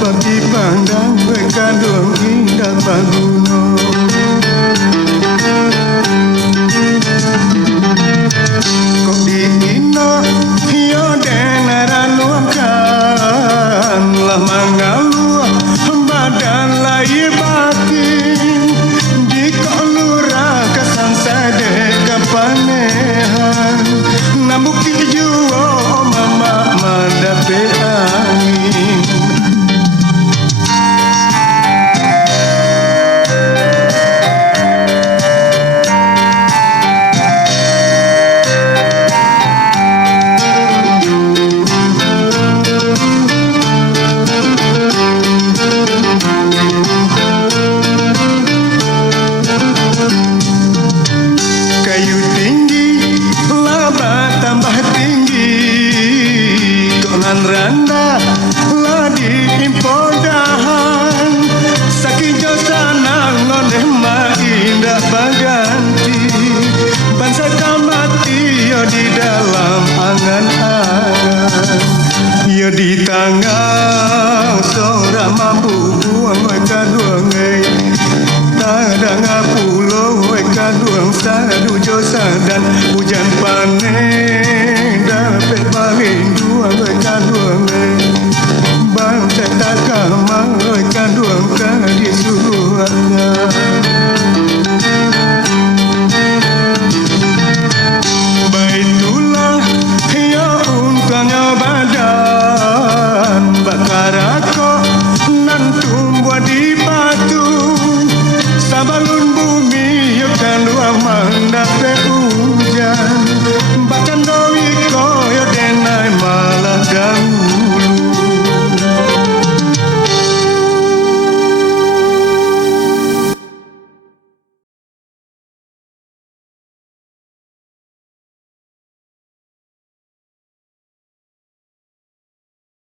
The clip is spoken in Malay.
dapat dipandang berkandung indah Paguno. Kok diino yo denara luangkan lah mangalu badan lahir batin di kolura kesan sade kepanehan nambuk juo mama madape angin. Kayu tinggi, laba tambah tinggi, konan randa lah diimpodahan, sakijo sana ngoneh ma indah baganti, bangsa kamati yo di dalam angan-angan, yo di tangan seorang mampu buang mereka duangai. Ada ngapulo kaduang sadu josa dan hujan panen dapat paling dua kaduang bang tak kamang